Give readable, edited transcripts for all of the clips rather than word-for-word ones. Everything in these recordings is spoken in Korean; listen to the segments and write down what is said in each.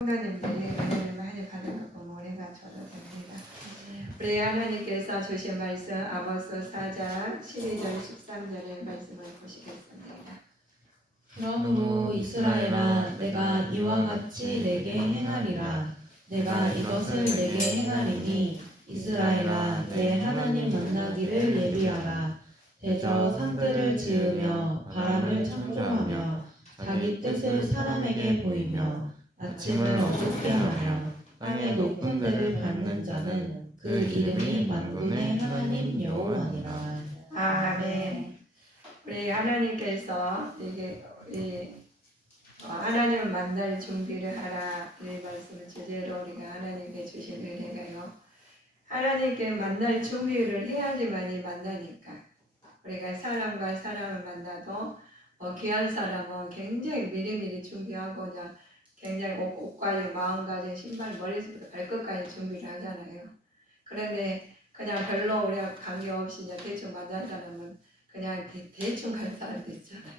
성도님들이 은혜를 많이 받아갖고 모래가 줘도 됩니다. 우리 하나님께서 주신 말씀 아모스 4장 12절 13절의 말씀을 보시겠습니다. 그러므로 이스라엘아, 내가 이와 같이 내게 행하리라. 내가 이것을 내게 행하리니 이스라엘아, 내 하나님 만나기를 예비하라. 대저 산들을 지으며 바람을 창조하며 자기 뜻을 사람에게 보이며 아침을 어둡게 하며 땅의 높은 데를 밟는 자는 그 이름이 만군의 하나님 여호와니라. 아멘. 우리 하나님께서 하나님을 만날 준비를 하라 이 말씀을 주제로 우리가 하나님께 주신 은혜가요. 하나님께 만날 준비를 해야지만이 만나니까. 우리가 사람과 사람을 만나도 귀한 사람은 굉장히 미리미리 준비하고 굉장히 옷까지 마음까지 신발 머리부터 발끝까지 준비를 하잖아요. 그런데 그냥 별로 우리가 관계없이 대충 만난 사람은 그냥 대충 갈 사람도 있잖아요.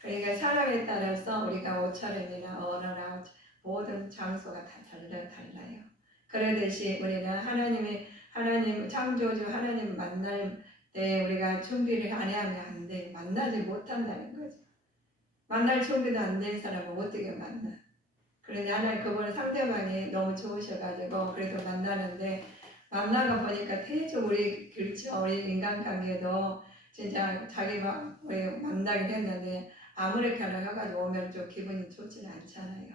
그러니까 사람에 따라서 우리가 옷차림이나 언어나 모든 장소가 다 달라요. 그러듯이 우리는 하나님 창조주 하나님 만날 때 우리가 준비를 안 하면 안 돼. 만나지 못한다는 거죠. 만날 준비도 안 된 사람은 어떻게 만나? 그런데 하나님 그분은 상대방이 너무 좋으셔가지고 그래도 만나는데 만나가 보니까 대충 우리 그렇죠. 우리 인간관계도 진짜 자기가 우리 만나긴 했는데 아무렇게나 가가지고 오면 좀 기분이 좋지는 않잖아요.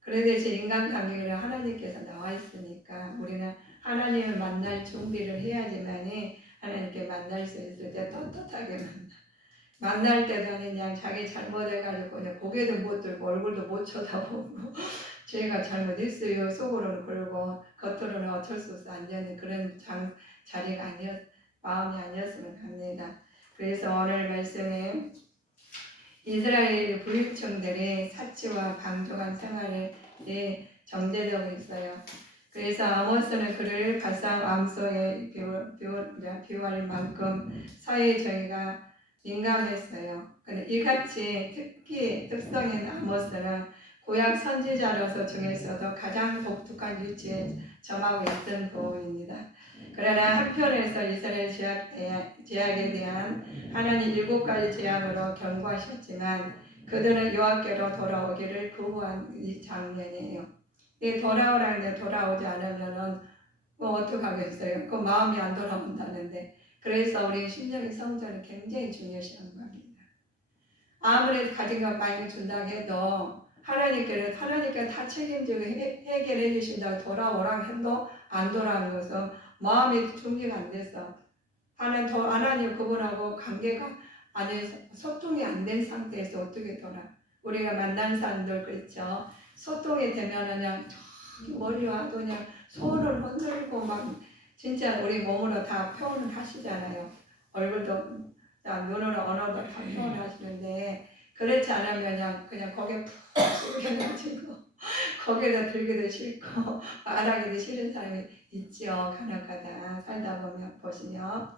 그러듯이 인간관계를 하나님께서 나와 있으니까 우리는 하나님을 만날 준비를 해야지만이 하나님께 만날 수 있을 때 떳떳하게 만날 때도 그냥 자기 잘못해가지고 그냥 고개도 못 들고 얼굴도 못 쳐다보고 죄가 잘못했어요 속으로는 그러고 겉으로는 어쩔 수 없어 앉아있는 그런 자리가 마음이 아니었으면 합니다. 그래서 오늘 말씀에 이스라엘 부유층들의 사치와 방종한 생활에 정제되고 있어요. 그래서 아모스는 그를 가상 암소에 비유할 만큼 사회에 저희가 민감했어요. 근데 이같이 특성인 아모스는 구약 선지자로서 중에서도 가장 독특한 위치에 점하고 있던 부분입니다. 그러나 한편에서 이스라엘 제약에 대한 하나님 7가지 제약으로 경고하셨지만 그들은 여호와께로 돌아오기를 거부한 이 장면이에요. 돌아오라는데 돌아오지 않으면은 어떡하겠어요? 그 마음이 안 돌아온다는데. 그래서 우리 심령의 성전은 굉장히 중요시한 겁니다. 아무리 가진 것 많이 준다고 해도 하나님께 다 책임지고 해결해 주신다고 돌아오라고 해도 안 돌아오는 것은 마음이 준비가 안 돼서 하나님 그분하고 관계가 소통이 안 된 상태에서 어떻게 우리가 만난 사람들 그렇죠. 소통이 되면은 그냥 머리 와도 그냥 손을 흔들고 막 진짜 우리 몸으로 다 표현을 하시잖아요. 얼굴도 눈으로 언어도 다 표현하시는데 그렇지 않으면 그냥 거기에 푹 숙여가지고 거기에다 들기도 싫고 말하기도 싫은 사람이 있죠. 간혹가다 살다 보시면.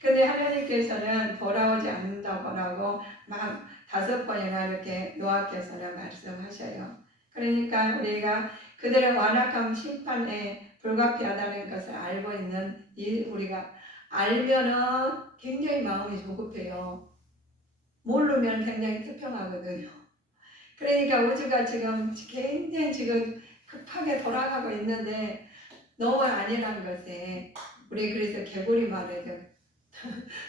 근데 하나님께서는 돌아오지 않는다고 하고 막 5번이나 이렇게 노아께서는 말씀하셔요. 그러니까 우리가 그들의 완악한 심판에 불가피하다는 것을 알고 있는 우리가 알면은 굉장히 마음이 조급해요. 모르면 굉장히 태평하거든요. 그러니까 우주가 굉장히 급하게 돌아가고 있는데 너무 아니란 것에 우리 그래서 개구리 말에도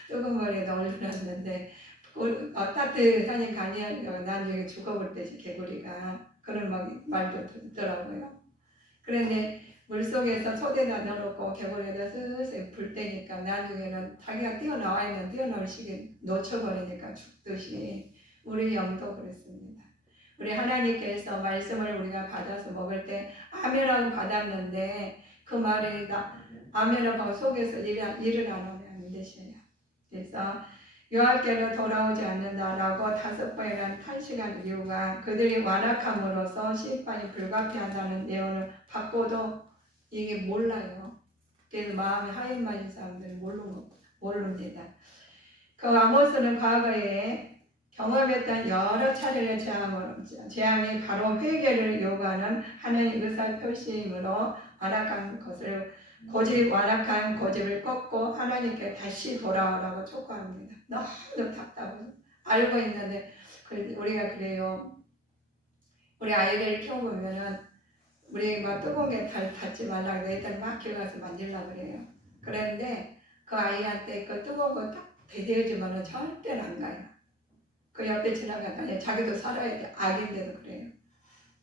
뜨거운 머리에 올려놨는데 따뜻하니까 아니야 나중에 죽어볼 때 개구리가 그런 말도 듣더라고요. 그런데 물속에서 소대다 넣어놓고 개구리에다 슬슬 불 때니까 나중에는 자기가 뛰어나올 시기에 놓쳐버리니까 죽듯이 우리 영도 그렇습니다. 우리 하나님께서 말씀을 우리가 받아서 먹을 때 아멘하고 받았는데 그 말이 아멘하고 속에서 일을 안 하면 안 되셔요. 그래서 여호와께로 돌아오지 않는다라고 5번이나 탄식한 이유가 그들이 완악함으로써 심판이 불가피하다는 내용을 받고도 이게 몰라요. 그래서 마음이 하인마인 사람들은 모릅니다. 그 아모스는 과거에 경험했던 여러 차례의 재앙이 바로 회개를 요구하는 하나님의 의사 표시이므로 완악한 것을 완악한 고집을 꺾고 하나님께 다시 돌아오라고 촉구합니다. 너무 답답해요. 알고 있는데 우리가 그래요. 우리 아이를 키워보면은 우리 막 뜨거운 게 닿지 말라고 애들 막 기어가서 만지려고 그래요. 그런데 그 아이한테 그 뜨거운 거 딱 대대주면은 절대로 안 가요. 그 옆에 지나가다니 자기도 살아야 돼. 악인데도 그래요.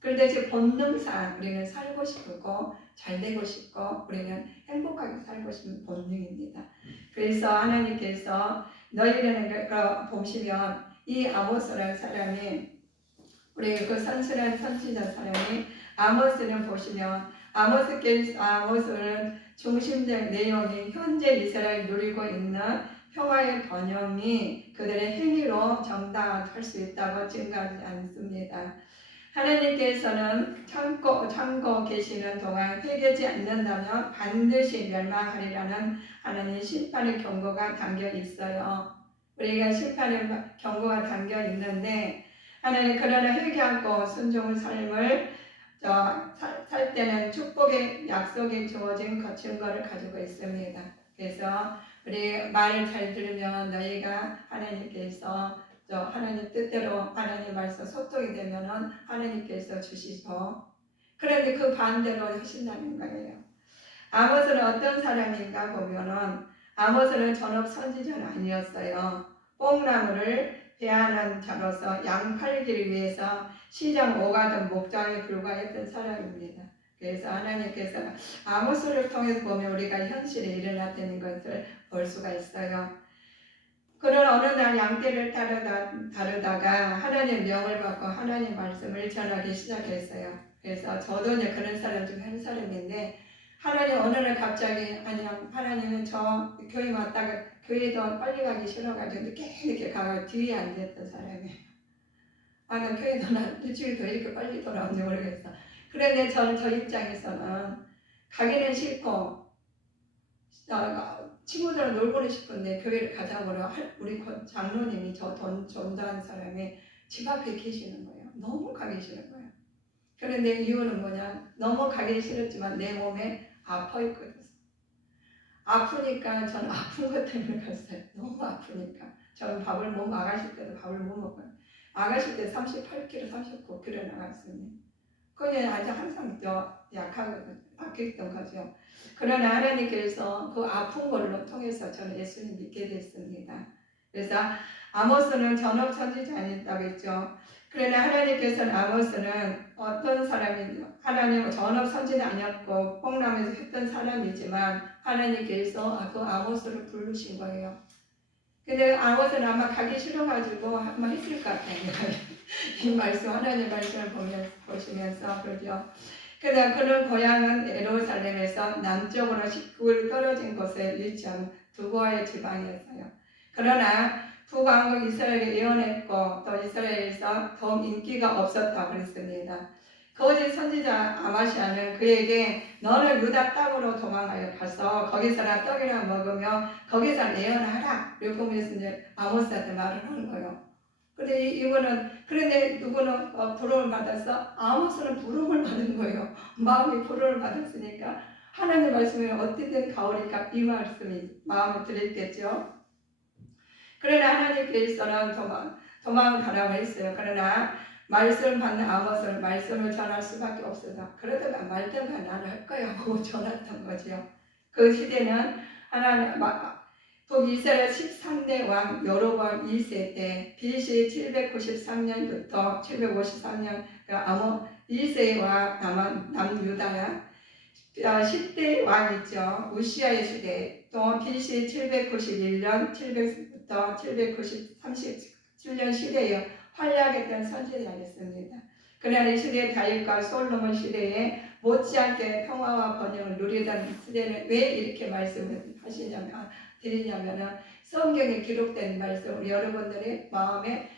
그런데 제 본능상 우리는 살고 싶고 잘 되고 싶고 우리는 행복하게 살고 싶은 본능입니다. 그래서 하나님께서 너희는 보시면 이 아모스라는 사람이 우리 그 선순한 선지자 사람이 아모스는 보시면 아모스는 중심적 내용이 현재 이스라엘 누리고 있는 평화의 번영이 그들의 행위로 정당화할 수 있다고 증거하지 않습니다. 하나님께서는 참고 계시는 동안 회개하지 않는다면 반드시 멸망하리라는 하나님의 심판의 경고가 담겨 있어요. 우리가 심판의 경고가 담겨 있는데 하나님 그러나 회개하고 순종의 삶을 살 때는 축복의 약속이 주어진 그 증거를 가지고 있습니다. 그래서 우리 말을 잘 들으면 너희가 하나님께서 하나님 뜻대로 하나님 말씀 소통이 되면은 하나님께서 주시죠. 그런데 그 반대로 하신다는 거예요. 아모스는 어떤 사람인가 보면은 아모스는 전업 선지자는 아니었어요. 뽕나무를 배하는 자로서 양 팔기를 위해서 시장 오가던 목장에 불과했던 사람입니다. 그래서 하나님께서 아모스를 통해서 보면 우리가 현실에 일어났다는 것을 볼 수가 있어요. 그는 어느 날 양떼를 다루다가 하나님 명을 받고 하나님 말씀을 전하기 시작했어요. 그래서 저도 이제 그런 사람 중 한 사람인데 하나님 어느 날 갑자기 하나님은 저 교회 왔다가 교회도 빨리 가기 싫어가지고 늦게 가고 뒤에 앉았던 사람이에요. 나 교회도 일주일 더 이렇게 빨리 돌아오는지 모르겠어. 그런데 저 입장에서는 가기는 싫고 친구들은 놀고는 싶은데 교회를 가자고 우리 장로님이 저 전도한 사람이 집 앞에 계시는 거예요. 너무 가기 싫은 거예요. 그런데 이유는 뭐냐? 너무 가기 싫었지만 내 몸에 아파 있거든. 아프니까 저는 아픈 것 때문에 갔어요. 너무 아프니까. 저는 아가씨 때도 밥을 못 먹어요. 아가씨 때 38kg, 39kg 나갔습니다. 그냥 아주 항상 약했던 거죠. 그러나 하나님께서 그 아픈 걸로 통해서 저는 예수님 믿게 됐습니다. 그래서 아모스는 전업 선지자였다고 했죠. 그러나 하나님께서는 아모스는 어떤 사람인지 하나님은 전업 선지자 아니었고 뽕나무에서 했던 사람이지만 하나님께서 그 아모스를 부르신 거예요. 근데 아모스는 아마 가기 싫어가지고 한번 했을 것 같아요. 이 말씀 하나님 말씀을 보시면서 그러죠. 그러나 그는 고향은 예루살렘에서 남쪽으로 19일 떨어진 곳에 위치한 두보아의 지방이었어요. 그러나 북왕국 이스라엘이 예언했고 또 이스라엘에서 더욱 인기가 없었다고 그랬습니다. 거짓 선지자 아마시아는 그에게 너는 유다 땅으로 도망하여 가서 거기서나 떡이나 먹으며 거기서 예언하라. 이렇게 하면서 이제 아모스한테 말을 하는 거예요. 그런데 누구는 부름을 받아서 아모스는 부름을 받은 거예요. 마음이 부름을 받았으니까 하나님 말씀에 어떻게든 가오리까 이 말씀이 마음에 들었겠죠. 그러나 하나님께서는 도망가라고 했어요. 그러나 말씀 받는 아모스는 말씀을 전할 수밖에 없어서 그러다가 말든가 나는 할 거야 하고 전했던 거죠. 그 시대는 북이스라엘 13대 왕 여로보암 2세 때 BC 793년부터 753년 아몬 2세와 남유다야 10대 왕이죠. 우시아의 시대 또 BC 791년 700부터 737년 시대에 활약했던 선지자였습니다. 그러나 이 시대의 다윗과 솔로몬 시대에 못지않게 평화와 번영을 누리던 시대는 왜 이렇게 말씀을 드리냐면은 성경에 기록된 말씀 여러분들의 마음에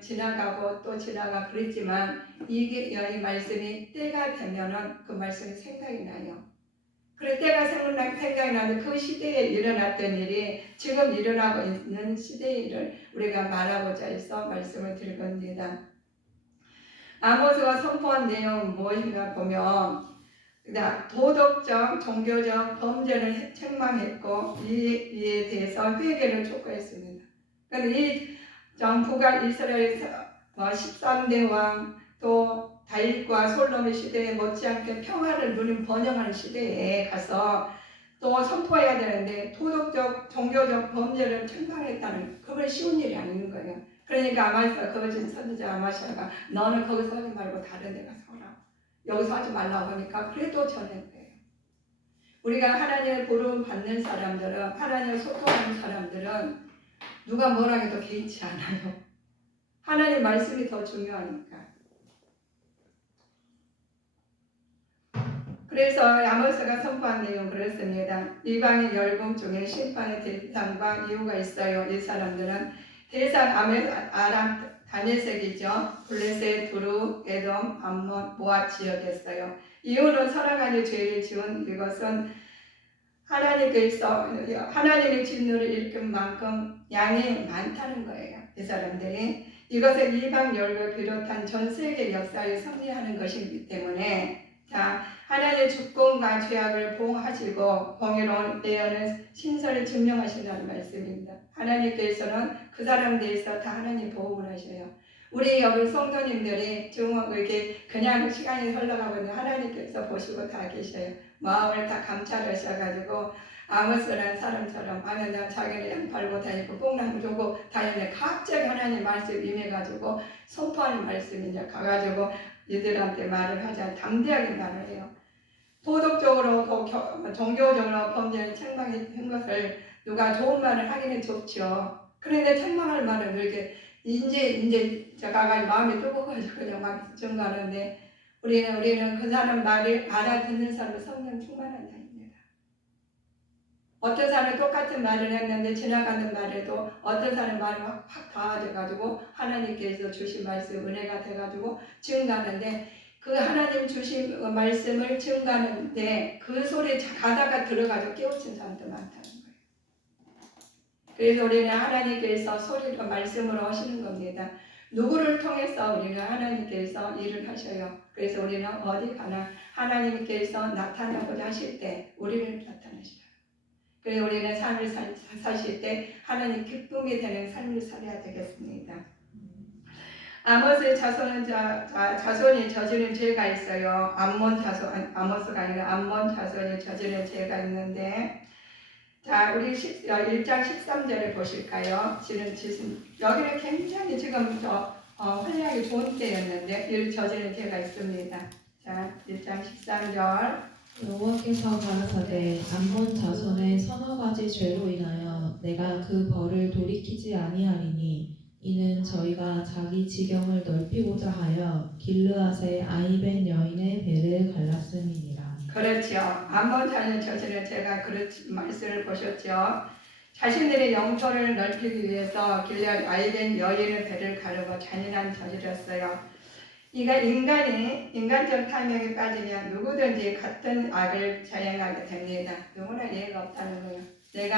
지나가고 또 그랬지만 이 말씀이 때가 되면은 그 말씀이 생각이 나요. 그럴 때가 생각이 나는데 그 시대에 일어났던 일이 지금 일어나고 있는 시대의 일을 우리가 말하고자 해서 말씀을 드릴 겁니다. 아모스가 선포한 내용은 무엇인가 보면 도덕적, 종교적 범죄를 책망했고 이에 대해서 회개를 촉구했습니다. 그런데 이 정부가 이스라엘에서 13대 왕 또 다윗과 솔로몬 시대에 못지않게 평화를 누린 번영하는 시대에 가서 또 선포해야 되는데 도덕적, 종교적 범죄를 책망했다는 그건 쉬운 일이 아닌 거예요. 그러니까 아마시아 거짓 선지자 아마시아가 너는 거기서 하지 말고 다른 데 가서 하라. 여기서 하지 말라고 하니까 그래도 전했대요. 우리가 하나님의 부름 받는 사람들은 하나님을 소통하는 사람들은 누가 뭐라 해도 개의치 않아요. 하나님 말씀이 더 중요하니까. 그래서 아모스가 선포한 내용은 그렇습니다. 이방인 열국 중에 심판의 대상과 이유가 있어요. 이 사람들은 대상 아람 다네색이죠. 블레셋, 두루, 에돔, 암몬, 모압 지역이었어요. 이유는 살아가는 죄를 지은 이것은 하나님께서 하나님의 진노를 일으킨 만큼 양이 많다는 거예요. 이 사람들이 이것은 이방 열국을 비롯한 전 세계 역사에 승리하는 것이기 때문에 자 하나님의 주권과 죄악을 보호하시고 공의로운 예언은 신설을 증명하신다는 말씀입니다. 하나님께서는 그 사람들에서 다 하나님 보호를 하셔요. 우리 여기 성도님들이 지금 이렇게 그냥 시간이 흘러가고 있는데 하나님께서 보시고 다 계셔요. 마음을 다 감찰하셔가지고 아모스라는 사람처럼 아는 자기는 양 팔고 다니고 뽕나무 주고 다니는데 갑자기 하나님 말씀 임해가지고 선포하는 말씀이 이제 가가지고 이들한테 말을 하자 담대하게 말을 해요. 도덕적으로 종교적으로 범죄를 책망한 것을 누가 좋은 말을 하기는 좋죠. 그런데 책망할 말은 이렇게 이제 제가 마음이 뜨거워가지고 그냥 막 증거하는데 우리는 그 사람 말을 알아듣는 사람은 성령 충만한 자입니다. 어떤 사람이 똑같은 말을 했는데 지나가는 말에도 어떤 사람 말이 확 닿아져가지고 하나님께서 주신 말씀 은혜가 돼가지고 증거하는데 그 하나님 주신 말씀을 증거하는데 그 소리에 가다가 들어가지고 깨우친 사람도 많다는 거예요. 그래서 우리는 하나님께서 소리로 말씀으로 하시는 겁니다. 누구를 통해서 우리가 하나님께서 일을 하셔요. 그래서 우리는 어디 가나 하나님께서 나타나고자 하실 때 우리를 나타나셔요. 그래서 우리는 삶을 사실 때 하나님 기쁨이 되는 삶을 살아야 되겠습니다. 아모스의 자손이 저지른 죄가 있어요. 아모스가 아니라 암몬 자손이 저지른 죄가 있는데 자, 우리 1장 13절을 보실까요? 여기는 굉장히 지금 활약이 좋은 때였는데 저지른 죄가 있습니다. 자, 1장 13절 여호와께서 가라사대 암몬 자손의 서너 가지 죄로 인하여 내가 그 벌을 돌이키지 아니하리니 이는 저희가 자기 지경을 넓히고자 하여 길르앗의 아이벤 여인의 배를 갈랐음이니라. 그렇죠. 암몬 자손 저지른 죄가 그렇지 말씀을 보셨죠. 자신들의 영토를 넓히기 위해서 길르앗 아이벤 여인의 배를 가르고 잔인한 저질렀어요. 이가 인간적 탐욕에 빠지면 누구든지 같은 악을 자행하게 됩니다. 누구나 예의가 없다는 거예요. 내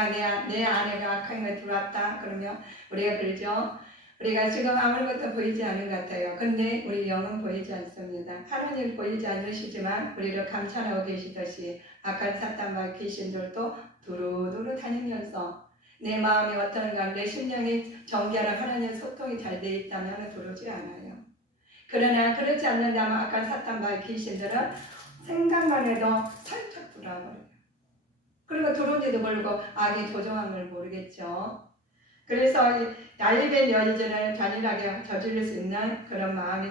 아내가 악한 걸 들어왔다 그러면 우리가 그러죠. 우리가 지금 아무것도 보이지 않는 것 같아요. 근데 우리 영은 보이지 않습니다. 하나님 보이지 않으시지만 우리를 감찰하고 계시듯이 악한 사탄과 귀신들도 두루두루 다니면서 내 마음이 어떤가 내 심령이 정결한 하나님 소통이 잘 돼 있다면 들어오지 않아요. 그러나 그렇지 않는다면 악한 사탄과 귀신들은 생각만 해도 살짝 들어와버려요. 그리고 들어온지도 모르고 악이 조종한 걸 모르겠죠. 그래서 아이벤 여인을 잔인하게 저지를 수 있는 그런 마음이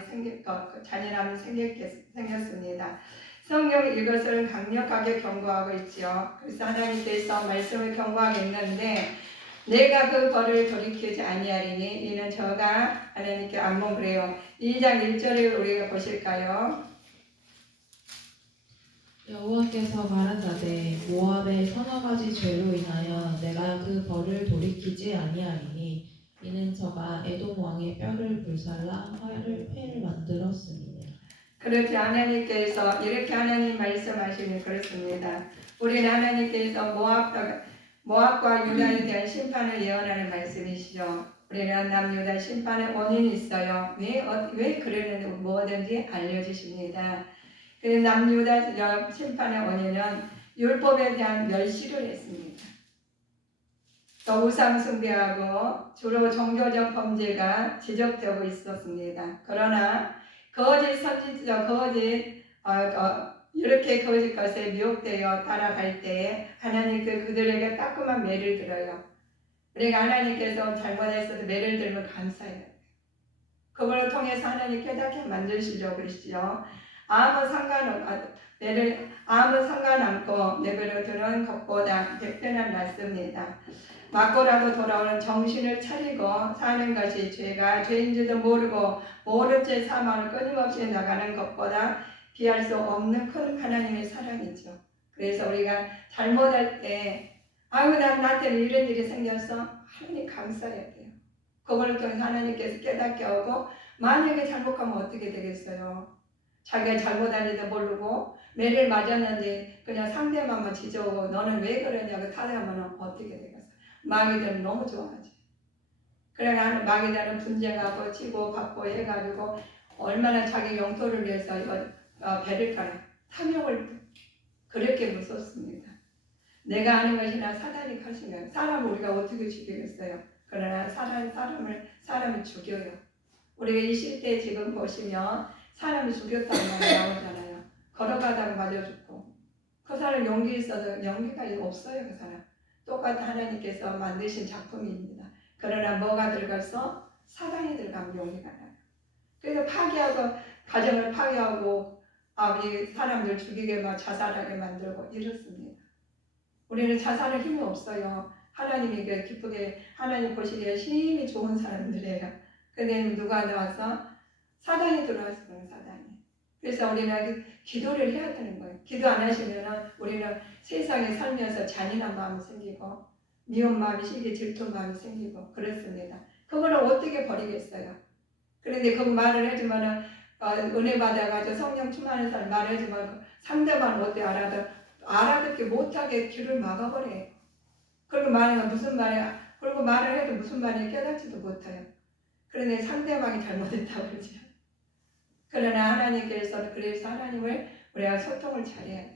잔인함이 생겼습니다. 성경이 이것을 강력하게 경고하고 있죠. 그래서 하나님께서 말씀을 경고하겠는데 내가 그 벌을 돌이키지 아니하리니 이는 저가 하나님께 암몬 그래요. 2장 1절을 우리가 보실까요? 여호와께서 가라사대 모압의 서너 가지 죄로 인하여 내가 그 벌을 돌이키지 아니하리니 이는 저가 에돔 왕의 뼈를 불살라 회를 만들었음이니라. 그렇게 하나님께서 이렇게 하나님 말씀하시면 그렇습니다. 우리는 하나님께서 모압과 유다에 대한 심판을 예언하는 말씀이시죠. 우리는 남유다 심판의 원인이 있어요. 왜 그러는지 뭐든지 알려주십니다. 그 남유다 심판의 원인은 율법에 대한 멸시를 했습니다. 또 우상 숭배하고 주로 종교적 범죄가 지적되고 있었습니다. 그러나 거짓 선지자, 이렇게 거짓 것에 미혹되어 따라갈 때에 하나님 그들에게 따끔한 매를 들어요. 우리가 하나님께서 잘못했어도 매를 들면 감사해요. 그걸 통해서 하나님 깨닫게 만드시려고 그러시죠. 아무 상관없고 내버려 두는 것보다 100배는 낫습니다. 맞고라도 돌아오는 정신을 차리고 사는 것이 죄인지도 모르고 모른 채 사망을 끊임없이 나가는 것보다 비할 수 없는 큰 하나님의 사랑이죠. 그래서 우리가 잘못할 때 나한테는 이런 일이 생겼어. 하나님 감사해야 돼요. 그걸 통해서 하나님께서 깨닫게 하고 만약에 잘못하면 어떻게 되겠어요? 자기가 잘못한지도 모르고 매를 맞았는데 그냥 상대방만 지져오고 너는 왜 그러냐고 타하면 어떻게 되겠어요? 마귀들은 너무 좋아하지. 그러니까 마귀들은 분쟁하고 치고 받고 해가지고 얼마나 자기 영토를 위해서 배를 깔아 탐욕을 그렇게 무섭습니다. 내가 아는 것이나 사단이 가시면 사람을 우리가 어떻게 죽이겠어요? 그러나 사람을 죽여요. 우리가 이 시대에 지금 보시면 사람이 죽였다는 말이 나오잖아요. 걸어가다가 맞아 죽고 그 사람 용기 있어도 용기가 없어요. 그 사람 똑같은 하나님께서 만드신 작품입니다. 그러나 뭐가 들어가서 사단이 들어가면 용기가 나요. 그래서 파괴하고 가정을 파괴하고 이 사람들 죽이게 막 자살하게 만들고 이렇습니다. 우리는 자살할 힘이 없어요. 하나님이 기쁘게 하나님 보시기에 힘이 좋은 사람들이에요. 근데 누가 나와서 사단이 들어왔어요. 사단이. 그래서 우리는 기도를 해야 되는 거예요. 기도 안 하시면 우리는 세상에 살면서 잔인한 마음이 생기고 미운 마음이 생기고 질투 마음이 생기고 그렇습니다. 그거를 어떻게 버리겠어요? 그런데 그 말을 해주면 은혜 받아가지고 성령 충만한 사람 말해주면 상대방 어때 알아듣기 못하게 귀를 막아버려요. 그리고 말하면 무슨 말이야? 그리고 말을 해도 무슨 말인지 깨닫지도 못해요. 그런데 상대방이 잘못했다고 그러죠. 그러나 하나님께서는 그래서 하나님을 우리가 소통을 잘해야 돼요.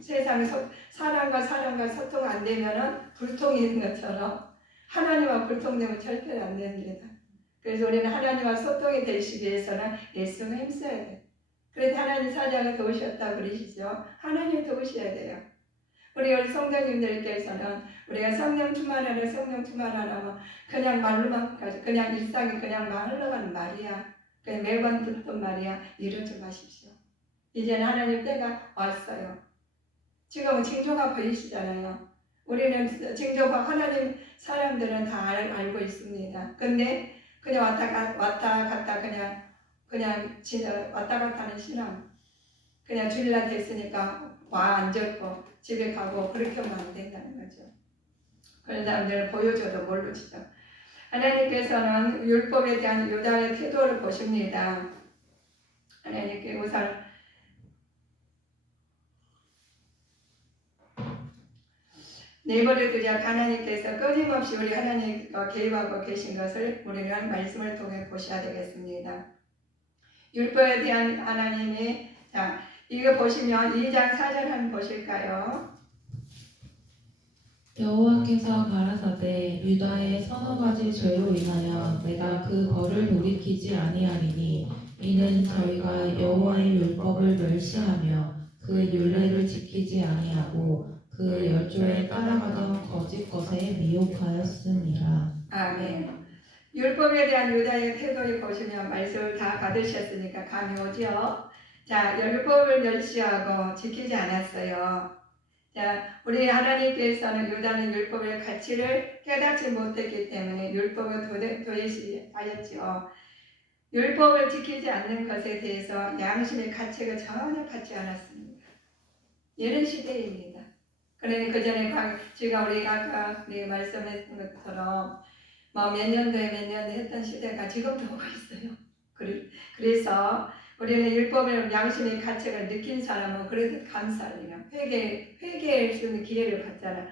세상에 사람과 소통 안 되면은 불통이 있는 것처럼 하나님과 불통되면 절대 안 됩니다. 그래서 우리는 하나님과 소통이 되시기 위해서는 예수가 힘써야 돼요. 그래서 하나님 사자가 도우셨다고 그러시죠. 하나님 도우셔야 돼요. 우리 성도님들께서는 우리가 성령 충만하면 그냥 말로만 그냥 일상이 그냥 막 흘러가는 말이야. 그냥 매번 듣던 말이야. 이러지 마십시오. 이제는 하나님 때가 왔어요. 지금은 징조가 보이시잖아요. 우리는 징조가 하나님 사람들은 다 알고 있습니다. 근데 그냥 왔다 갔다 그냥 왔다 갔다 하는 신앙. 그냥 주일날 됐으니까 와 앉았고 집에 가고 그렇게 하면 안 된다는 거죠. 그런 사람들은 보여줘도 모르시죠. 하나님께서는 율법에 대한 유다의 태도를 보십니다. 하나님께 우선 내버려 두자 하나님께서 끊임없이 우리 하나님과 개입하고 계신 것을 우리는 말씀을 통해 보셔야 되겠습니다. 율법에 대한 하나님이 이거 보시면 2장 4절 한번 보실까요? 여호와께서 가라사대 유다의 서너 가지 죄로 인하여 내가 그 벌을 돌이키지 아니하리니 이는 저희가 여호와의 율법을 멸시하며 그 율례를 지키지 아니하고 그 열조에 따라가던 거짓 것에 미혹하였습니다. 아멘. 율법에 대한 유다의 태도를 보시면 말씀을 다 받으셨으니까 감이 오죠. 자, 율법을 멸시하고 지키지 않았어요. 자, 우리 하나님께서는 유다는 율법의 가치를 깨닫지 못했기 때문에 율법을 도외시하였죠. 율법을 지키지 않는 것에 대해서 양심의 가치가 전혀 받지 않았습니다. 이런 시대입니다. 그러니 그 전에 제가 우리가 아까 말씀했던 것처럼 몇 년도에 했던 시대가 지금도 오고 있어요. 그래서 우리는 율법의 양심의 가책을 느낀 사람은 그래도 감사하리라. 회개할 수 있는 기회를 받잖아.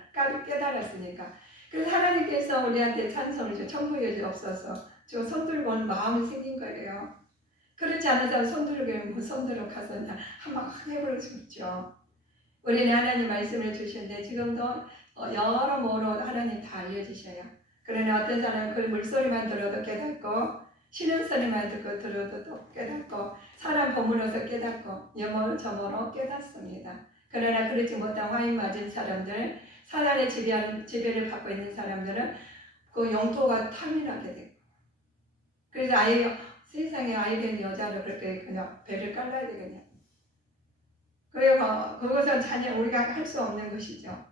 깨달았으니까. 그래서 하나님께서 우리한테 찬송을 줘. 천국에 없어서 저 손들고 오는 마음이 생긴 거예요. 그렇지 않은 사람 손들고 뭐 손들어 가서 한번 해볼 수 있죠. 우리는 하나님 말씀을 주시는데 지금도 여러모로 하나님 다 알려주셔요. 그러나 어떤 사람은 그 물소리만 들어도 깨닫고 신음소리만 듣고 들어도 또 깨닫고 사람 보물어서 깨닫고 여모로 저모로 깨닫습니다. 그러나 그렇지 못한 화인 맞은 사람들, 사단의 지배를 받고 있는 사람들은 그 영토가 탐이나게 되고, 그래서 세상에 아이된 여자를 그렇게 그냥 배를 깔라야 되겠냐. 그래서 그것은 전혀 우리가 할 수 없는 것이죠.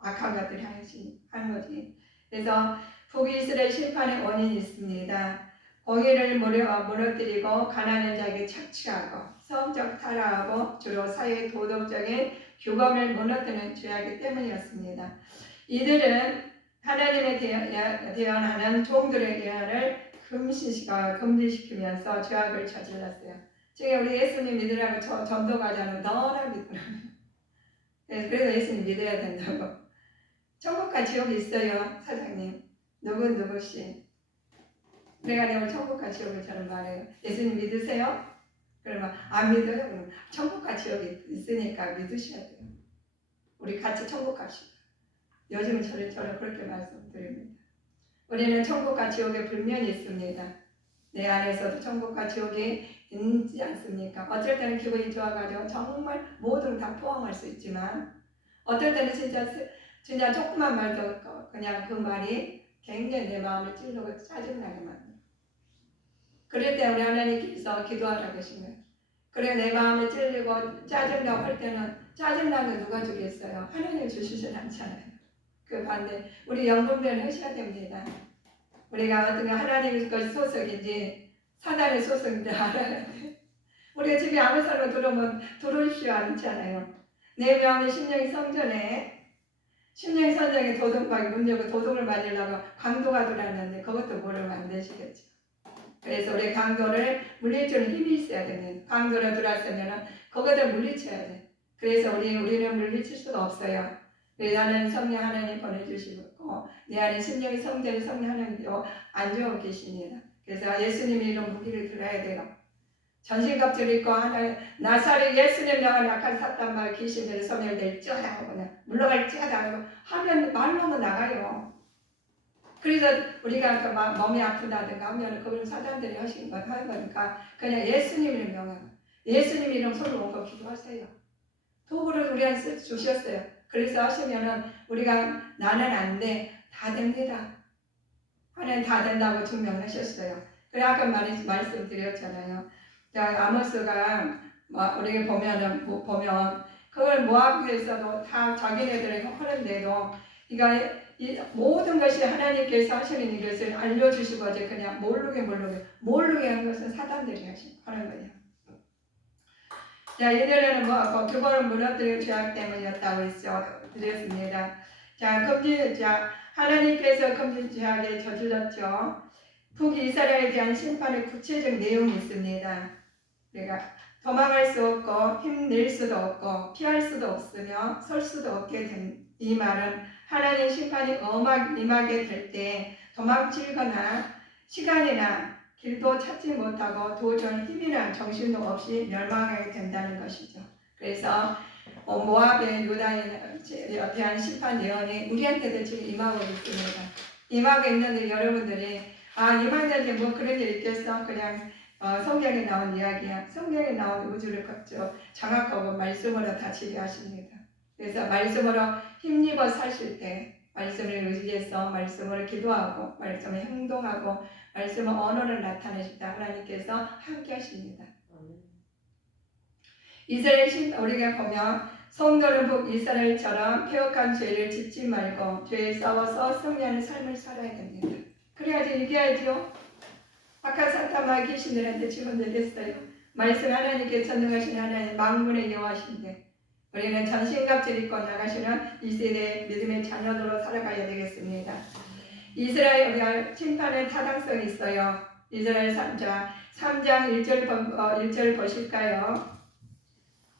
악한 것들이 하는 거지. 그래서 북이스라엘 심판의 원인이 있습니다. 공의를 무너뜨리고 가난한 자에게 착취하고 성적 타락하고 주로 사회 도덕적인 규범을 무너뜨리는 죄악이기 때문이었습니다. 이들은 하나님에 대언하는 종들의 예언을 금지시키면서 죄악을 저질렀어요. 지금 우리 예수님 믿으라고 전도 가자는 너나 믿으라고. 그래서 예수님 믿어야 된다고. 천국과 지옥이 있어요, 사장님. 누구씨. 내가 오늘 천국과 지옥을 저는 말해요. 예수님 믿으세요? 그러면 안 믿어요? 그러면 천국과 지옥이 있으니까 믿으셔야 돼요. 우리 같이 천국 갑시다. 요즘은 저를 그렇게 말씀드립니다. 우리는 천국과 지옥의 불면이 있습니다. 내 안에서도 천국과 지옥이 있지 않습니까? 어쩔 때는 기분이 좋아가지고 정말 모든 다 포함할 수 있지만 어떨 때는 진짜 조그만 말도 그냥 그 말이 굉장히 내 마음을 찔르고 짜증나게 만들어요. 그럴 때 우리 하나님께서 기도하라고 하시면 그래 내 마음을 찔리고 짜증나고 할 때는 짜증나는 누가 주겠어요? 하나님 주시진 않잖아요. 그 반대 우리 영분별을 하셔야 됩니다. 우리가 어떤 하나님의 것이 소속인지 사단의 소속인지 알아야 돼. 우리가 집에 아무 사람 들어오면 들어오시오 않잖아요. 내 마음의 심령이 성전에 도둑방에 문 열고 도둑을 맞으려고 강도가 들어왔는데 그것도 뭐를 만드시겠죠. 그래서 우리 강도를 물리치는 힘이 있어야 됩니다. 강도를 들어왔으면 그것을 물리쳐야 돼. 그래서 우리는 물리칠 수가 없어요. 내 안에 성령 하나님 보내주시고 내 안에 심령이 성전의 성령 하나님도 안주하고 계십니다. 그래서 예수님 이름 무기를 들어야 돼요. 전신갑주를 입고 나사렛 예수님 명을 약한 사탄과 귀신들의 소멸될 쩌다고 그냥 물러갈 쩌다고 하면 말로만 나가요. 그래서 우리가 그 몸이 아프다든가 하면 그걸 사단들이 하는 거니까 그냥 예수님 이름 명하고 예수님 이름 손을 얹고 기도하세요. 도구를 우리한테 주셨어요. 그래서 하시면은 우리가 나는 안 돼. 다 됩니다. 하나님 다 된다고 증명하셨어요. 그래 아까 말씀드렸잖아요. 아모스가 우리가 보면 그걸 모압에서도 다 자기네들이 하는데도 이 모든 것이 하나님께서 하시는 이것을 알려주시고 이제 그냥 모르게 한 것은 사단들이 하는 거예요. 자, 이들은 그거를 무너뜨린 죄악 때문이었다고 드렸습니다. 자, 하나님께서 금지 죄악에 저질렀죠. 북이스라엘에 대한 심판의 구체적 내용이 있습니다. 그러니까 도망할 수 없고 힘낼 수도 없고 피할 수도 없으며 설 수도 없게 된 이 말은 하나님 심판이 임하게 될 때 도망치거나 시간이나 길도 찾지 못하고 도저히 힘이나 정신도 없이 멸망하게 된다는 것이죠. 그래서 모압의 유다에 대한 심판 예언이 우리한테도 지금 임하고 있습니다. 임하고 있는데 여러분들이 임하는데 뭐 그런 일 있겠어? 그냥 성경에 나온 이야기야. 성경에 나온 우주를 장악하고 말씀으로 다 지배하십니다. 그래서 말씀으로 힘입어 사실 때 말씀을 의지해서 말씀으로 기도하고 말씀을 행동하고 말씀의 언어를 나타내실 때 하나님께서 함께 하십니다. 이스라엘 우리가 보면 성도는 북이스라엘처럼 폐역한 죄를 짓지 말고 죄에 싸워서 승리하는 삶을 살아야 됩니다. 그래야지 이겨야죠. 아까 사탄과 귀신들한테 지금 되겠어요. 말씀 하나님께 전능하신 하나님 만군의 여호와신데 우리는 전신갑주를 입고 나가시는 이 세대의 믿음의 자녀들로 살아가야 되겠습니다. 이스라엘 우리가 심판의 타당성이 있어요. 이스라엘 3장 1절 보실까요?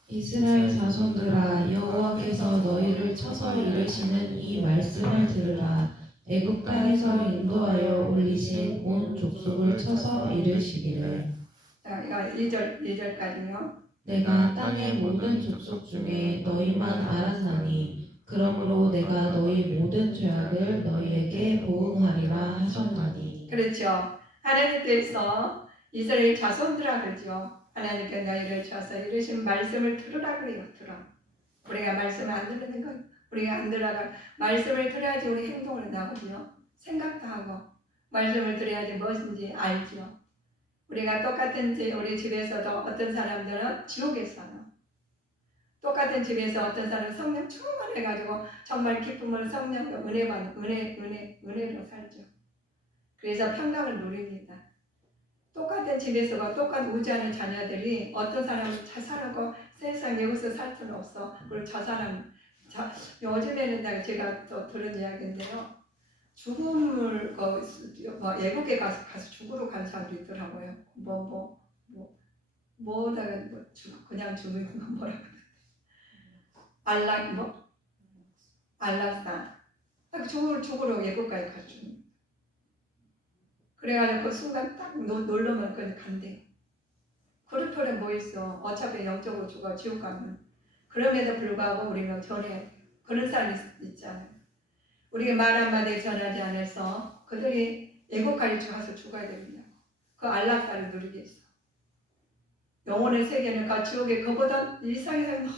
이스라엘 자손들아 여호와께서 너희를 쳐서 이르시는 이 말씀을 들으라. 애굽 땅에서 인도하여 올리신 온 족속을 쳐서 이르시기를 자, 이거 2절까지요. 내가 땅의 모든 족속 중에 너희만 알았나니 그러므로 내가 너희 모든 죄악을 너희에게 보응하리라 하셨나니. 그렇죠. 하나님께서 이스라엘 자손들아 그러죠. 하나님께 너희를 쳐서 이르신 말씀을 들으라 그래요. 들어. 우리가 말씀을 안 듣는 건 우리가 안 들어가 말씀을 들어야지 우리 행동으로 나오죠. 생각도 하고 말씀을 들어야지 무엇인지 알죠. 우리가 똑같은 우리 집에서도 어떤 사람들은 지옥에 살아. 똑같은 집에서 어떤 사람은 성령 충만해가지고 정말 기쁨으로 성령과 은혜로 살죠. 그래서 평강을 누립니다. 똑같은 집에서 똑같은 우지하는 자녀들이 어떤 사람은 자살하고 세상에 여기서 살 수는 없어. 그리고 저 사람 요즘에는 제가 또 들은 이야기인데요. 죽음을 외국에 가서 죽으러 간 사람도 있더라고요. 그냥 죽는 건 뭐라고 알락산 죽으러 외국까지 가서 죽는. 그래가지고 그 순간 딱 놀러만 그냥 간대. 그렇더래 뭐 있어. 어차피 영적으로 죽어 지옥 가면. 그럼에도 불구하고 우리는 전에 그런 사람이 있잖아요. 우리가 말 한마디 전하지 않아서 그들이 애국까지 가서 죽어야 됩니다. 그 안락사를 누리게 했어. 영혼의 세계는 그 지옥에 그보다 일상에서 너무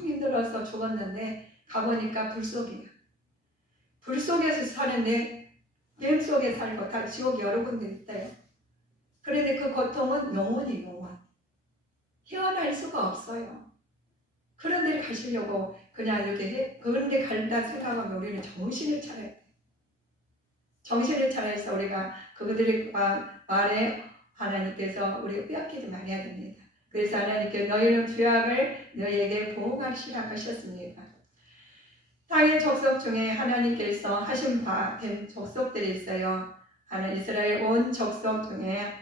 힘들어서 죽었는데 가보니까 불 속이야. 불 속에서 사는데 뱀 속에 살고 다 지옥이 여러 군데 있대요. 그런데 그 고통은 영원히 영원. 헤어날 수가 없어요. 그런 데를 가시려고 그냥 이렇게 그런 데 간다 생각하면 우리는 정신을 차려야 돼. 정신을 차려서 우리가 그들의 말에 하나님께서 우리가 빼앗기지 말아야 됩니다. 그래서 하나님께 너희는 죄악을 너희에게 보응하시라 하셨습니다. 땅의 족속 중에 하나님께서 하신 바 된 족속들이 있어요. 이스라엘 온 족속 중에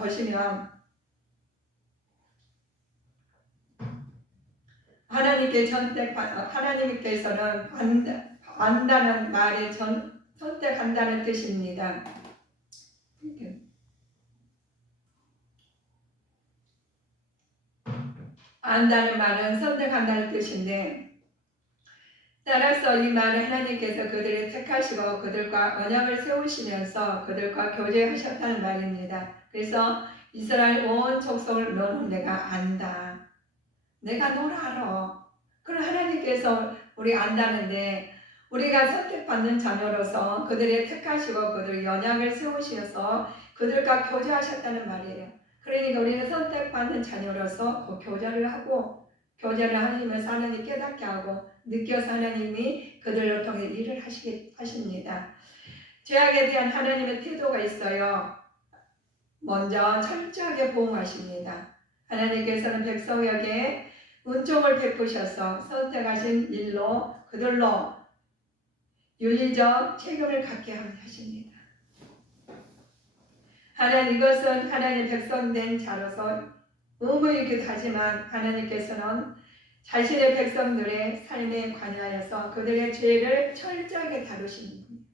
보시면 하나님께서는 안다는 말이 선택한다는 뜻입니다. 안다는 말은 선택한다는 뜻인데 따라서 이 말은 하나님께서 그들을 택하시고 그들과 언약을 세우시면서 그들과 교제하셨다는 말입니다. 그래서 이스라엘 온 족속을 너는 내가 안다. 내가 널 알아. 그럼 하나님께서 우리 안다는데 우리가 선택받는 자녀로서 그들의 택하시고 그들 언약을 세우셔서 그들과 교제하셨다는 말이에요. 그러니까 우리는 선택받는 자녀로서 그 교제를 하시면서 하나님 깨닫게 하고 느껴서 하나님이 그들을 통해 일을 하십니다. 죄악에 대한 하나님의 태도가 있어요. 먼저 철저하게 보호하십니다. 하나님께서는 백성에게 은총을 베푸셔서 선택하신 일로 그들로 윤리적 책임을 갖게 하십니다. 이것은 하나님 백성된 자로서 의무이기도 하지만 하나님께서는 자신의 백성들의 삶에 관하여서 그들의 죄를 철저하게 다루시는 분이에요.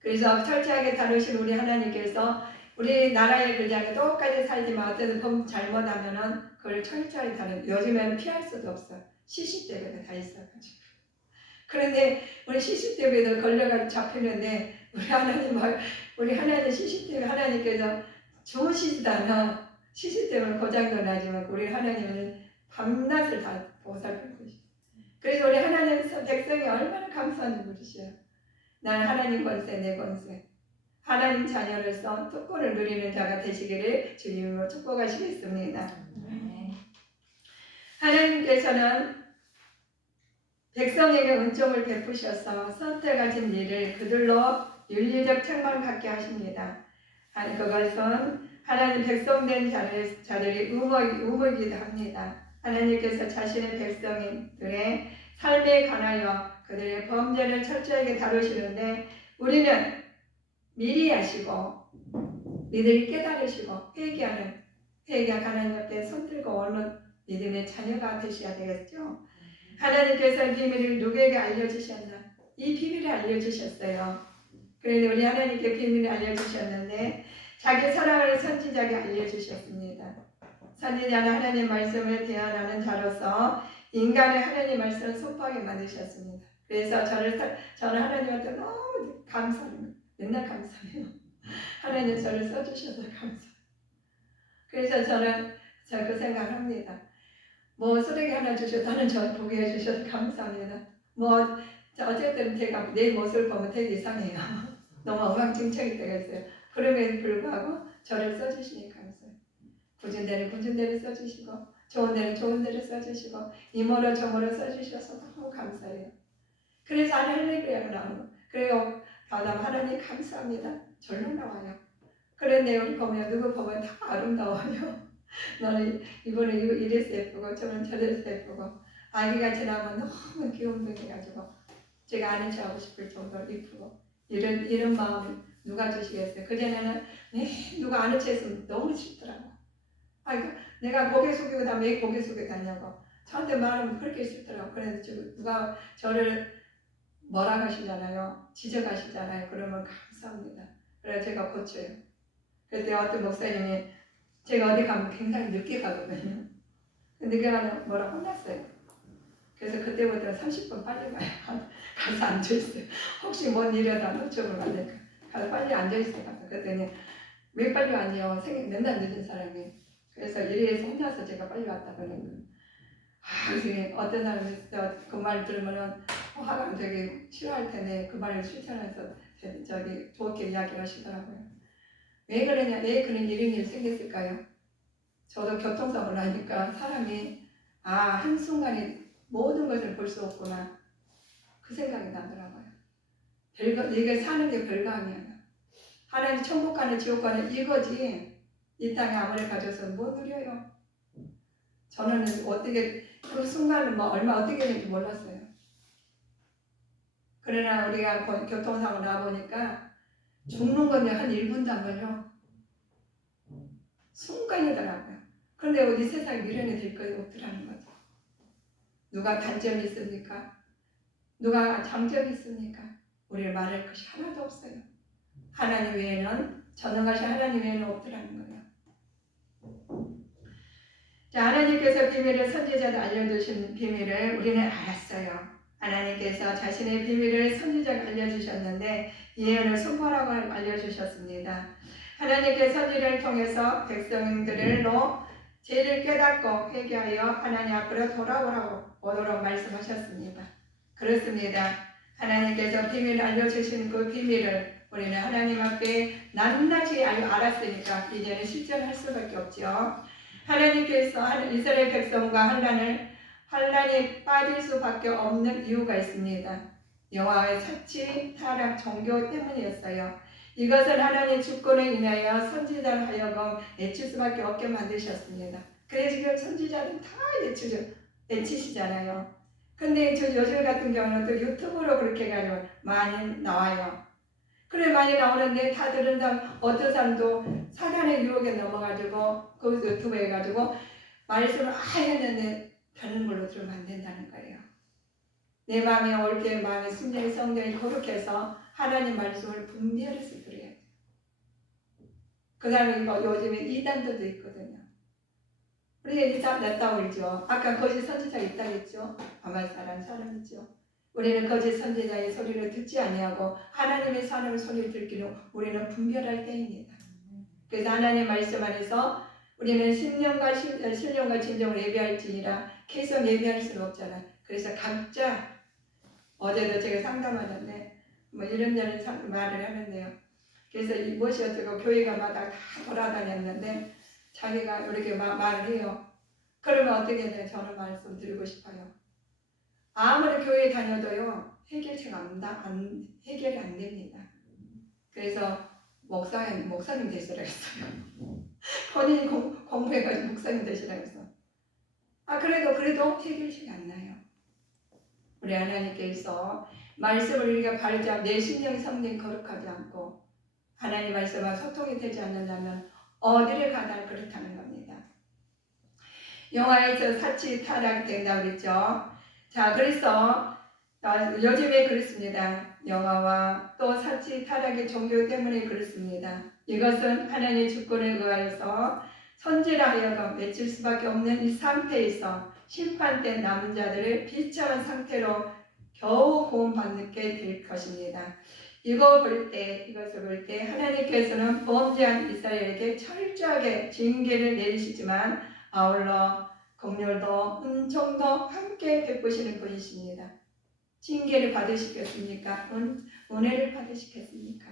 그래서 철저하게 다루신 우리 하나님께서 우리 나라의 그냥 똑같이 살지만 어떤 잘못하면은 그걸 철저히 다루는. 요즘에는 피할 수도 없어요. CCTV가 다 있어가지고. 그런데 우리 CCTV도 걸려가지고 잡히는데 우리 하나님 CCTV 하나님께서 주무시지도 않아. CCTV는 고장도 나지만 우리 하나님은 밤낮을 다 보살피고 있어요. 그래서 우리 하나님 백성이 얼마나 감사한지 모르셔요. 난 하나님 권세 내 권세. 하나님 자녀로서 특권을 누리는 자가 되시기를 주님으로 축복하시겠습니다. 하나님께서는 백성에게 은총을 베푸셔서 선택하신 일을 그들로 윤리적 책망 갖게 하십니다. 그것은 하나님 백성된 자들이 의무이기도 합니다. 하나님께서 자신의 백성들의 삶에 관하여 그들의 범죄를 철저하게 다루시는데 우리는 미리 아시고 니들이 깨달으시고 회개한 하나님 앞에 손들고 오는 믿음의 자녀가 되셔야 되겠죠. 하나님께서 비밀을 누구에게 알려주셨나? 이 비밀을 알려주셨어요. 그런데 우리 하나님께 비밀을 알려주셨는데 자기 사랑을 선지자에게 알려주셨습니다. 선지자는 하나님 말씀을 대언하는 자로서 인간의 하나님 말씀을 선포하게 만드셨습니다. 그래서 저는 하나님한테 너무 감사해요. 맨날 감사해요. 하나님 저를 써주셔서 감사해요. 그래서 저는 그 생각을 합니다. 뭐 쓰레기 하나 주셔서 저를 보게 해주셔서 감사합니다. 뭐 어쨌든 제가 내 모습을 보면 되게 이상해요. 너무 엉망진창일 때가 있어요. 그럼에도 불구하고 저를 써주시니 감사해요. 굳은 데는 굳은 데를 써주시고 좋은 데는 좋은 데를 써주시고 이모로 저모로 써주셔서 너무 감사해요. 그래서 할렐루야가 나오고 그래요. 다음 하나님 감사합니다. 절로 나와요. 그런데 우리 보면 누구 보면 다 아름다워요. 너는 이번에 이래서 예쁘고 저는 저래서 예쁘고 아기가 지나면 너무 귀여운 분 해가지고 제가 아는 척하고 싶을 정도로 이쁘고 이런 마음을 누가 주시겠어요? 그전에는 누가 아는 척 했으면 너무 싫더라고. 내가 고개 숙이고 다 왜 고개 숙이고 다냐고 저한테 말하면 그렇게 싫더라고. 그래서 누가 저를 뭐라 하시잖아요. 지적하시잖아요. 그러면 감사합니다. 그래서 제가 고쳐요. 그때 어떤 목사님이 제가 어디 가면 굉장히 늦게 가거든요. 늦게 가면 뭐라 혼났어요. 그래서 그때부터 30분 빨리 가서 앉아있어요. 혹시 뭔 일이라도 놓쳐보면 안 될까. 가서 빨리 앉아있어요. 가서 그랬더니 왜 빨리 왔냐고 맨날 늦은 사람이. 그래서 이래서 혼나서 제가 빨리 왔다 그러는 거예요. 선생님 어떤 사람이 그 말 들으면은 화가 되게 싫어할 텐데 그 말을 실천해서 좋게 이야기를 하시더라고요. 왜 그러냐, 왜 그런 이런 일이 생겼을까요? 저도 교통사고를 하니까 사람이 한순간에 모든 것을 볼 수 없구나 그 생각이 나더라고요. 이게 사는 게 별거 아니야. 하나님 천국 가는 지옥 가는 이거지. 이 땅에 아무리 가져서 뭐 누려요. 저는 어떻게 그 순간은 얼마 어떻게 되는지 몰랐어요. 그러나 우리가 교통사고 나보니까 죽는 건 한 1분도 안 걸려. 순간이더라고요. 그런데 우리 세상에 미련이 될 것이 없더라는 거죠. 누가 단점이 있습니까? 누가 장점이 있습니까? 우리를 말할 것이 하나도 없어요. 하나님 외에는 전능하신 하나님 외에는 없더라는 거예요. 자, 하나님께서 비밀을 선지자도 알려주신 비밀을 우리는 알았어요. 하나님께서 자신의 비밀을 선지자가 알려주셨는데 예언을 선포하라고 알려주셨습니다. 하나님께 선지자를 통해서 백성들로 죄를 깨닫고 회개하여 하나님 앞으로 돌아오도록 말씀하셨습니다. 그렇습니다. 하나님께서 비밀을 알려주신 그 비밀을 우리는 하나님 앞에 낱낱이 알았으니까 이제는 실천할 수밖에 없죠. 하나님께서 이스라엘 백성과 환난에 빠질 수밖에 없는 이유가 있습니다. 여호와의 사치, 타락, 종교 때문이었어요. 이것은 하나님의 주권에 인하여 선지자를 하여금 내칠 수밖에 없게 만드셨습니다. 그래서 지금 선지자는 다 내치시잖아요. 근데 저 요즘 같은 경우는 또 유튜브로 그렇게 해가지고 많이 나와요. 그래 많이 나오는데 다 들은 사람 어떤 사람도 사단의 유혹에 넘어가지고 그 유튜브 해가지고 말씀을 했는데 다른 걸로 들으면 안 된다는 거예요. 내 마음이 옳게 마음이 순전히 성전이 거룩해서 하나님 말씀을 분별해서 들어야 돼요. 그 다음에 요즘에 이단들도 있거든요. 우리가 이단 냈다 울죠. 아까 거짓 선지자 있다 했죠. 아말사라는 사람 있죠. 우리는 거짓 선지자의 소리를 듣지 아니하고 하나님의 사람의 소리를 듣기로 우리는 분별할 때입니다. 그래서 하나님 말씀 안에서 우리는 신령과 진정을 예배할지니라 계속 예배할 수는 없잖아요. 그래서 각자 어제도 제가 상담하는데 이런저런 말을 하는데요. 그래서 무엇이 어쩌고 교회가마다 다 돌아다녔는데 자기가 이렇게 말을 해요. 그러면 어떻게 돼요? 저는 말씀드리고 싶어요. 아무리 교회 다녀도요 해결이 안 됩니다. 그래서 목사님 되시라 했어요. 본인이 공부해가지고 목사님 되시라 했어. 그래도 해결이 안 나요. 우리 하나님께서 말씀을 우리가 바르지 않고 내 심령이 성령 거룩하지 않고 하나님 말씀과 소통이 되지 않는다면 어디를 가나 그렇다는 겁니다. 영화에서 사치 타락된다고 그랬죠. 자, 그래서 요즘에 그렇습니다. 영화와 또 사치 타락의 종교 때문에 그렇습니다. 이것은 하나님의 주권에 의하여서 선지라 하여금 맺힐 수밖에 없는 이 상태에서 심판때 남은 자들을 비참한 상태로 겨우 구원받게 될 것입니다. 이것을 볼 때 하나님께서는 범죄한 이스라엘에게 철저하게 징계를 내리시지만 아울러 긍휼도 은총도 함께 베푸시는 분이십니다. 징계를 받으시겠습니까? 은혜를 받으시겠습니까?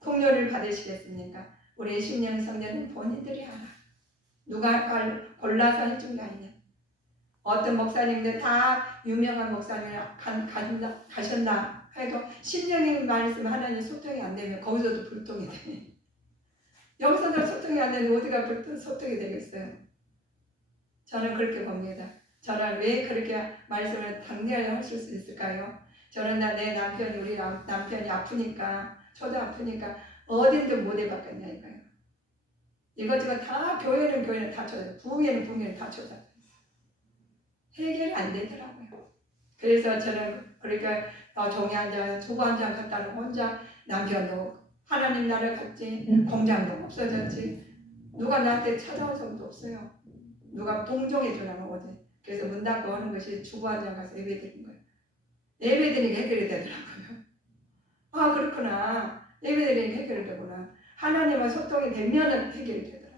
긍휼을 받으시겠습니까? 우리 신령 성도는 본인들이 알아. 누가 골라서 해준 게 아니냐. 어떤 목사님들 다 유명한 목사님 가셨나 해도 신령의 말씀 하나님 소통이 안 되면 거기서도 불통이 되네. 여기서도 소통이 안 되면 어디가 소통이 되겠어요? 저는 그렇게 봅니다. 저는 왜 그렇게 말씀을 당대하게 하실 수 있을까요? 저는 내 남편이 우리 남편이 아프니까 저도 아프니까 어딘도 못 해봤겠냐 이거예요. 이것저것 다 교회는 다 쳐져, 부흥회는 다 쳐져. 해결이 안 되더라고요. 그래서 저는 그러니까 종이 한 장, 주고 한 장 갖다 놓고 혼자 남편도 하나님 나라 갔지, 공장도 없어졌지, 누가 나한테 찾아온 적도 없어요. 누가 동정해 주려면 어디. 그래서 문 닫고 하는 것이 주고 한 장 가서 예배 드린 거예요. 예배 드리니까 해결이 되더라고요. 아 그렇구나. 예배 드리니까 해결이 되구나. 하나님과 소통이 되면은 해결이 되더라.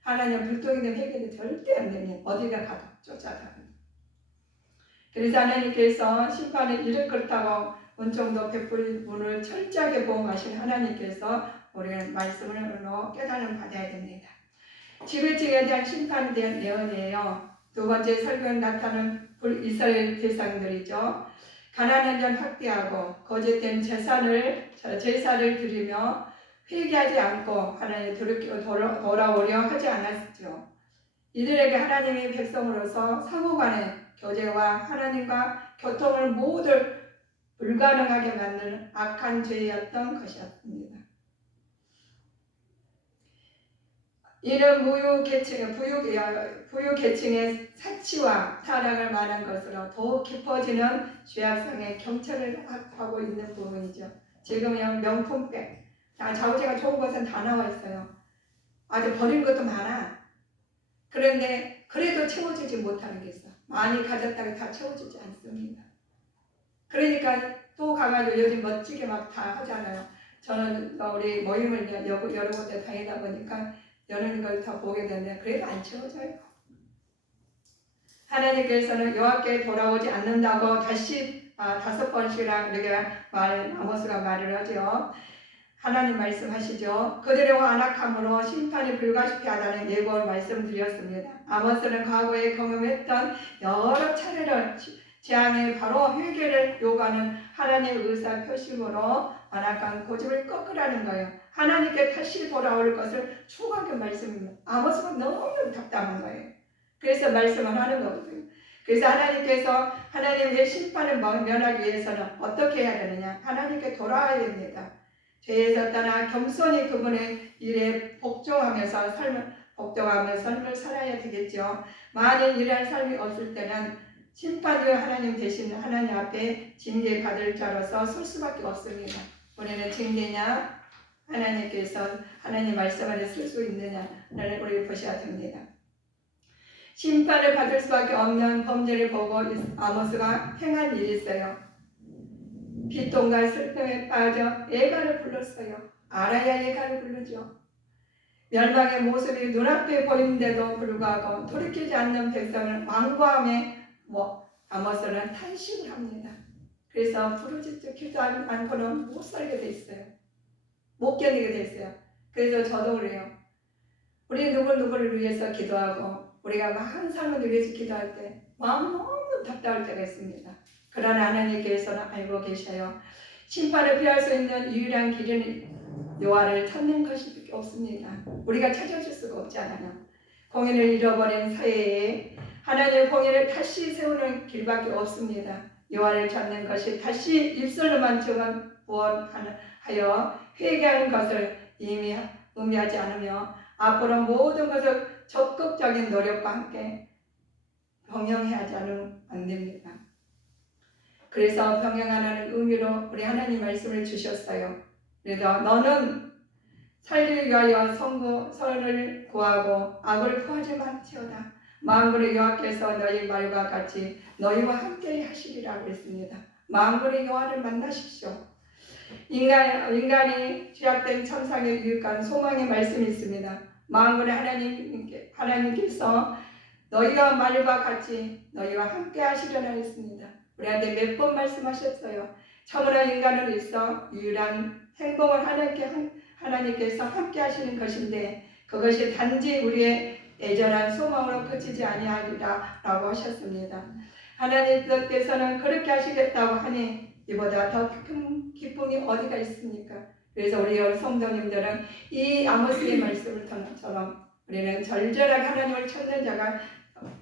하나님 불통이 되면 해결이 절대 안 되면 어디가 가도 쫓아다니는. 그래서 하나님께서 심판을 이를 그렇다고 은총도 베풀 분을 철저하게 보호하신 하나님께서 우리는 말씀을 깨달음 받아야 됩니다. 지배층에 대한 심판에 대한 예언이에요. 두 번째 설교에 나타나는 이스라엘 대상들이죠. 가나안 전 확대하고 거짓된 제사를 드리며 회개하지 않고 하나님 돌아오려 하지 않았죠. 이들에게 하나님의 백성으로서 상호간의 교제와 하나님과 교통을 모두 불가능하게 만드는 악한 죄였던 것이었습니다. 이는 부유계층의 사치와 타락을 말한 것으로 더욱 깊어지는 죄악성의 경찰을 하고 있는 부분이죠. 지금 그냥 명품백, 자우지가 좋은 것은 다 나와 있어요. 아주 버린 것도 많아. 그런데 그래도 채워지지 못하는 게 있어. 많이 가졌다고 다 채워지지 않습니다. 그러니까 또 가가지고 요즘 멋지게 막 다 하잖아요. 저는 우리 모임을 여러 군데 다니다 보니까 여러 걸 다 보게 되는데 그래도 안 채워져요. 하나님께서는 여호와께 돌아오지 않는다고 다시 5번씩이나 이렇게 아모스가 말을 하죠. 하나님 말씀하시죠. 그들의 완악함으로 심판이 불가시피 하다는 예고를 말씀드렸습니다. 아모스는 과거에 경험했던 여러 차례를 재앙의 바로 회개를 요구하는 하나님의 의사 표심으로 완악한 고집을 꺾으라는 거예요. 하나님께 다시 돌아올 것을 추구하게 말씀입니다. 아모스가 너무 답답한 거예요. 그래서 말씀을 하는 거거든요. 그래서 하나님께서 하나님의 심판을 면하기 위해서는 어떻게 해야 되느냐? 하나님께 돌아와야 됩니다. 죄에서 떠나 겸손히 그분의 일에 복종하면서 삶을 살아야 되겠죠. 만일 이러한 삶이 없을 때는 심판주 하나님 대신 하나님 앞에 징계 받을 자로서 설 수밖에 없습니다. 우리는 징계냐 하나님께서 하나님 말씀 안에 쓸 수 있느냐를 우리 보셔야 됩니다. 심판을 받을 수밖에 없는 범죄를 보고 아모스가 행한 일이 있어요. 비통과 슬픔에 빠져 애가를 불렀어요. 알아야 애가를 부르죠. 멸망의 모습이 눈앞에 보이는데도 불구하고 돌이키지 않는 백성을 완고함에 아모스는 탄식을 합니다. 그래서 부르짖고 기도하지 않고는 못 살게 돼 있어요. 못 견디게 돼 있어요. 그래서 저도 그래요. 우리 누구를 위해서 기도하고 우리가 많은 사람을 위해서 기도할 때 마음 너무 답답할 때가 있습니다. 그러나 하나님께서는 알고 계셔요. 심판을 피할 수 있는 유일한 길은 여호와를 찾는 것밖에 없습니다. 우리가 찾아줄 수가 없잖아요. 공의를 잃어버린 사회에 하나님의 공의를 다시 세우는 길밖에 없습니다. 여호와를 찾는 것이 다시 입술로만 정한 구원하여 하여 회개하는 것을 이미 의미하지 않으며 앞으로 모든 것을 적극적인 노력과 함께 병행하지 않으면 안 됩니다. 그래서 병행하라는 의미로 우리 하나님 말씀을 주셨어요. 그래서 너는 살기를 위하여 선을 구하고 악을 구하지 말지어다. 만군의 여호와께서 너희 말과 같이 너희와 함께 하시리라고 했습니다. 만군의 여호와를 만나십시오. 인간이 죄악된 천상에 유익한 소망의 말씀이 있습니다. 만군의 하나님께서 너희가 말과 같이 너희와 함께 하시려나 했습니다. 우리한테 몇 번 말씀하셨어요. 참으로 인간을 위해서 유일한 행복을 하나님께서 함께 하시는 것인데 그것이 단지 우리의 애절한 소망으로 그치지 아니하리라 라고 하셨습니다. 하나님께서는 그렇게 하시겠다고 하니 이보다 더 큰 기쁨이 어디가 있습니까? 그래서 우리 성도님들은 이 아모스의 말씀을 통해처럼 우리는 절절하게 하나님을 찾는 자가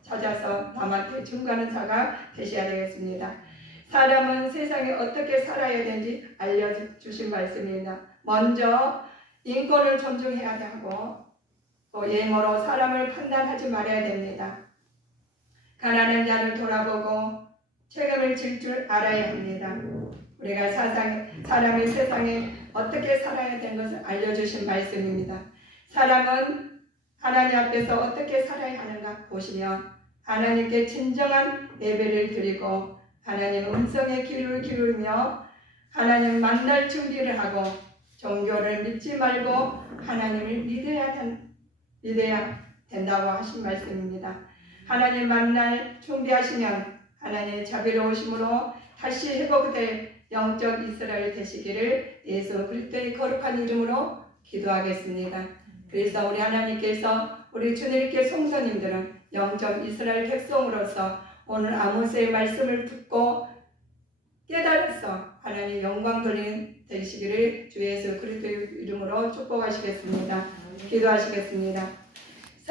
찾아서 남한테 증거하는 자가 되셔야 되겠습니다. 사람은 세상에 어떻게 살아야 되는지 알려주신 말씀입니다. 먼저 인권을 존중해야 하고 또 예모로 사람을 판단하지 말아야 됩니다. 가난한 자를 돌아보고 책임을 질 줄 알아야 합니다. 우리가 사람이 세상에 어떻게 살아야 되는 것을 알려주신 말씀입니다. 사람은 하나님 앞에서 어떻게 살아야 하는가 보시며 하나님께 진정한 예배를 드리고 하나님 음성에 귀를 기울이며 하나님 만날 준비를 하고 종교를 믿지 말고 하나님을 믿어야 된다고 하신 말씀입니다. 하나님 만날 준비하시면 하나님의 자비로우심으로 다시 회복될 영적 이스라엘 되시기를 예수 그리스도의 거룩한 이름으로 기도하겠습니다. 그래서 우리 하나님께서 우리 주님께 성도님들은 영적 이스라엘 백성으로서 오늘 아모스의 말씀을 듣고 깨달아서 하나님 영광 돌리는 되시기를 주 예수 그리스도의 이름으로 축복하시겠습니다. 기도하시겠습니다.